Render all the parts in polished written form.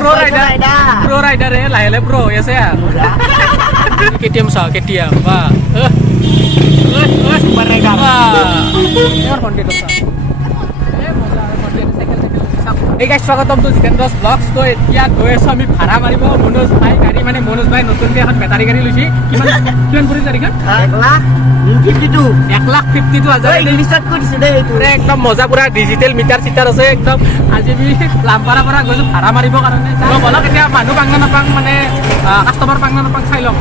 pro rider ya lah pro ya saya KTM sah KTM wah super rider ini orang Honda dosa এই guys স্বাগতম two জিতেন্দ্ৰছ blogs. তো এতিয়া গৈ আছোঁ আমি ভাড়া মাৰিব মনোজ ভাই গাড়ী, মানে মনোজ ভাই নতুনকৈ এখন বেটাৰী গাড়ী লৈছে। কিমান পৰিছে গাড়ীখন? 1,52,000 একদম মজা, পুৰা ডিজিটেল মিটাৰ চিটাৰ আছে একদম। আজি আমি লাম্পাৰা পৰা গৈছোঁ ভাড়া মাৰিবৰ কাৰণে। বলক এতিয়া মানুহ পাং না নাপাং, মানে কাষ্টমাৰ পাং না নাপাং চাই লওঁ।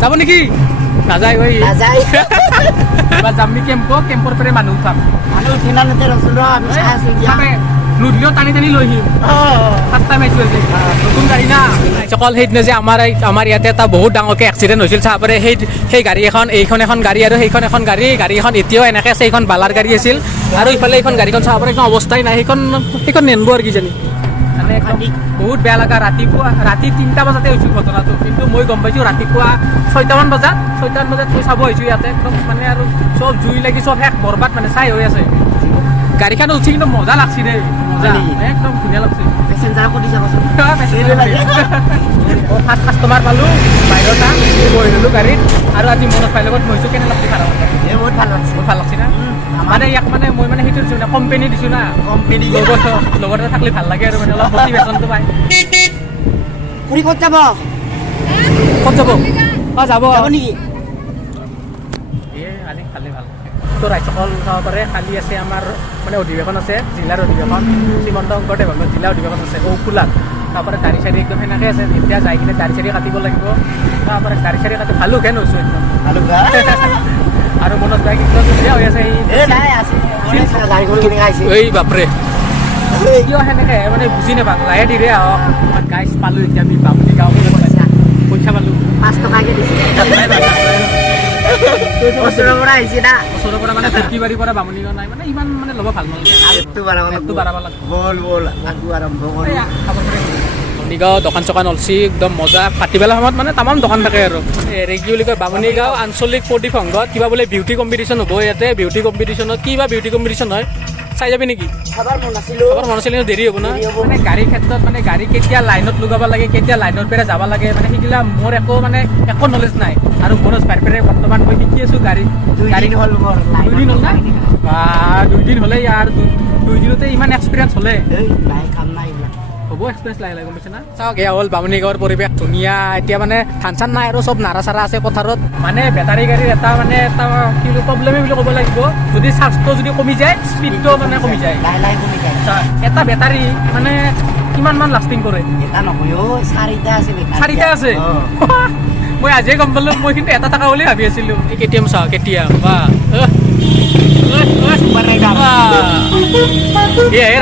যাব নেকি? নাযায় ঐ যাম নেকি কেম্পৰ পৰা মানুহ উঠাম। নুদিলেও টানি টানি লৈ আহিম। ফাৰ্ষ্ট টাইম আহিছোঁ আজি, নতুন গাড়ী না। অকল সেইদিনা যে আমাৰ ইয়াতে এটা বহুত ডাঙৰকৈ এক্সিডেণ্ট হৈছিল চাহপাৰে, সেই গাড়ী এখন, এইখন এখন গাড়ী আৰু সেইখন এখন গাড়ী এখন এতিয়াও এনেকৈ আছে। এইখন বালাৰ গাড়ী আছিল আৰু ইফালে এইখন গাড়ীখন চাহপাৰে একদম অৱস্থাই নাই। সেইখন নেনব আৰু কিজানি, মানে একদম বহুত বেয়া লগা। ৰাতি 3টা বজাতে হৈছিল ঘটনাটো, কিন্তু মই গম পাইছোঁ ৰাতিপুৱা 6টামান বজাত মই চাব আহিছোঁ ইয়াতে। একদম মানে আৰু চব জুই লাগি চব শেষ বৰবাদ, মানে চাই হৈ আছে। গাড়ীখন উঠি কিন্তু মজা লাগছি দেই, মজা একদম ধুনীয়া লাগছে। ফাৰ্ষ্ট কাষ্টমাৰ পালোঁ বাহিৰত, বহি ল'লোঁ গাড়ীত। আৰু আজি মনত পাই লগত গৈছোঁ, কেনে লাগছে খাৰাপ? বহুত ভাল লাগছে না। মানে ইয়াক মানে মই মানে সেইটো দিছোঁ না, কোম্পানী দিছোঁ না, লগতে থাকিলে ভাল লাগে আৰু মানে অলপ মটিভেশ্যনটো পায়। ক'ত যাব? যাব নেকি? আজি খালে ভাল। তো ৰাজ্যপাল চাব পাৰে, কালি আছে আমাৰ মানে অধিৱেশন আছে, জিলাৰ অধিৱেশন, শ্ৰীমন্ত শংকৰদেৱ জিলা অধিৱেশন আছে ঔফুলাত। তাৰপৰা দাড়ি চাৰি একদম সেনেকৈ আছে। এতিয়া যাই কিনে দাড়ি চাৰি কাটিব লাগিব। তাৰপৰা দাড়ি চাৰি কাটি ভালো কেন হৈছোঁ একদম। আৰু মনোজ ভাই কিন্তু ধুনীয়া হৈ আছে। এই বাপৰে কিয় সেনেকৈ মানে বুজি নাপাওঁ, লাহে ধীৰে আহক। গাইজ পালোঁ এতিয়া আমি বামুণী গাঁও পইচা পালোঁ 5 টকাকৈ দিছে। ওচৰৰ পৰা আহিছে না, ওচৰৰ পৰা মানে ফুৰ্তিবাৰীৰ পৰা বামুণী গাঁও নাই, মানে ইমান মানে ল'ব ভাল নালাগে। বাঢ়াব লাগে। বল আগু আৰম্ভ কৰি বামুণী গাঁও দোকান চোকান অলছি একদম মজা। ফাটিবেলা সময়ত মানে তামাম দোকান থাকে আৰু। হেৰি কি বুলি কয়, বামুণী গাঁও আঞ্চলিক প্ৰদীপ সংঘত কিবা বোলে বিউটি কম্পিটিশ্যন হ'ব ইয়াতে। বিউটি কম্পিটিশ্যনত কিবা বিউটি কম্পিটিশ্যন হয়, চাই যাবি নেকি? খাবৰ মন আছিল, দেৰি হ'ব না। মানে গাড়ীৰ ক্ষেত্ৰত মানে গাড়ী কেতিয়া লাইনত লগাব লাগে, কেতিয়া লাইনৰ পৰা যাব লাগে, মানে সেইগিলা মোৰ একো নলেজ নাই। আৰু মনোজ ভাইৰ পৰা বৰ্তমান মই শিকি আছোঁ গাড়ী। 2 দিন হ'ল মোৰ। 2 দিন হ'ল না? বা 2 দিন হ'লে ইয়াৰ 2 দিনতে ইমান এক্সপিৰিয়েঞ্চ হ'লে হ'ব। এক্সপিৰিয়েঞ্চ লাহে লাহে গম পাইছে না। চাওক এয়া হ'ল বামুণী গাঁৱৰ পৰিৱেশ ধুনীয়া। এতিয়া মানে ধান চান নাই আৰু চব নাৰা চাৰা আছে পথাৰত। মানে বেটাৰী গাড়ীৰ এটা কি প্ৰব্লেমেই বুলি ক'ব লাগিব, যদি চাৰ্জটো যদি কমি যায়, স্পীডটো মানে কমি যায়। এটা বেটাৰী মানে কিমান মান লাষ্টিং কৰে? এটা নহয়, 4টা আছে। মই আজিয়ে গম পালোঁ, মই কিন্তু এটা থকা বুলি ভাবি আছিলোঁ। KTM চাওঁ, KTM বা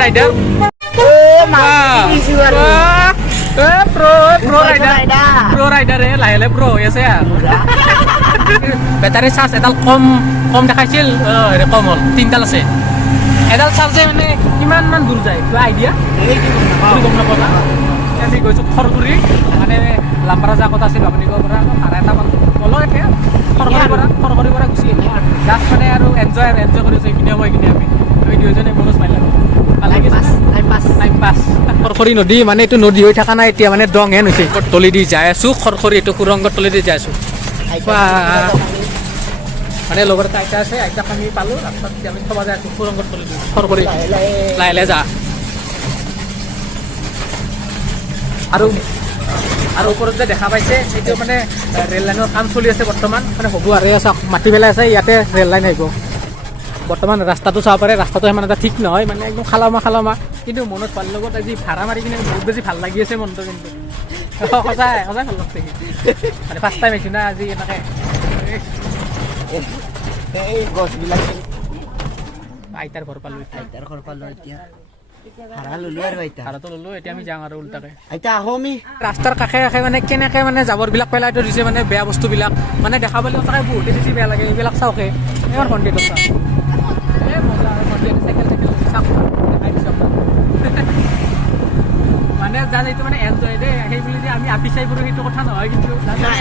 rider pro rider ya lah pro ya saya. Bateri charge এডাল কম দেখাইছিল, কম হ'ল 3ডাল আছে। এডাল চাৰ্জে মানে কিমান মান দূৰ যায় কিবা আইডিয়া? গম নাপাওঁ। আমি গৈছোঁ খৰগুৰি, মানে লাম্পাৰা যোৱা কথা আছিল বামুণী গাঁৱৰ পৰা। ভাড়া এটা ক'লোঁ এতিয়া খৰগুৰিৰ পৰা গুচি আহিলোঁ। জাষ্ট মানে আৰু এনজয় কৰিছোঁ এইখিনি সময়খিনি। আমি দুয়োজনে মনোজ পাই লাগোঁ। টাইম পাছ। খৰখৰী নদী, মানে এইটো নদী হৈ থকা নাই এতিয়া, মানে দং হেন হৈছে। তলি দি যাই আছোঁ, খৰখৰী এইটো সুৰংগৰ তলি দি যাই আছোঁ। মানে লগৰ এটা আইতা আছে, আইতাক আমি পালোঁ ৰাস্তাত, আমি থবা যাই আছোঁ সুৰংগৰ তলি দি। খৰখৰী লাহে লাহে যা। আৰু ওপৰত যে দেখা পাইছে সেইটো মানে ৰেল লাইনৰ কাম চলি আছে বৰ্তমান, মানে হ'ব আৰু চাওক মাটি পেলাই আছে। ইয়াতে ৰেল লাইন আহিব বৰ্তমান। ৰাস্তাটো চাব পাৰে, ৰাস্তাটো সিমান এটা ঠিক নহয়, মানে একদম খালামা। কিন্তু মনত ভাল লগত আজি ভাড়া মাৰি কিনে বহুত বেছি ভাল লাগি আছে মনটো। কিন্তু সঁচাই ভাল লাগছে, মানে ফাৰ্ষ্ট টাইম আহিছোঁ না আজি এনেকৈ। আইতাৰ ঘৰ পালোঁ এতিয়া। ভাড়াটো ল'লোঁ, এতিয়া আমি যাওঁ আৰু উল্টাকৈ। ৰাস্তাৰ কাষে মানে কেনেকৈ মানে জাবৰবিলাক পেলাই থৈ দিছে, মানে বেয়া বস্তুবিলাক মানে দেখা পালে সঁচাকৈ বহুতে বেছি বেয়া লাগে। এইবিলাক চাওকে ইমান সন্ধিয়া চাওক, মজা আৰু সন্ধিয়া চাইকেল চাওক দেখাই দিছোঁ আপোনাক। মানে যাৰ এইটো মানে এনজয় দেই, সেই বুলি যে আমি আপি চাই কৰোঁ সেইটো কথা নহয়, কিন্তু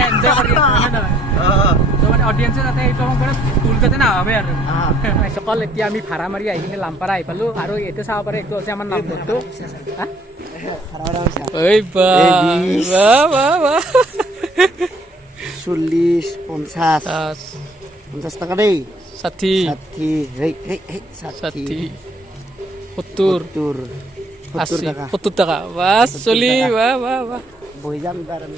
এনজয় কৰি আছোঁ হয় নহয়? তো মানে অডিয়েঞ্চে যাতে এইটো মানে ভুল যাতে নাভাবে আৰু। অকল এতিয়া আমি ভাড়া মাৰি আহি কিনে লাম্পাৰা আহি পালোঁ। আৰু এইটো চাব পাৰে, এইটো হৈছে আমাৰ নামঘৰটো। ওই বা বা বা বা 40, 50. 50 টাকা দেই। 60 60, হেই হেই হেই 60 60, 70 70 80 টাকা। 70 টাকা বাস চলি বা বা বা বই যাম এবার আমি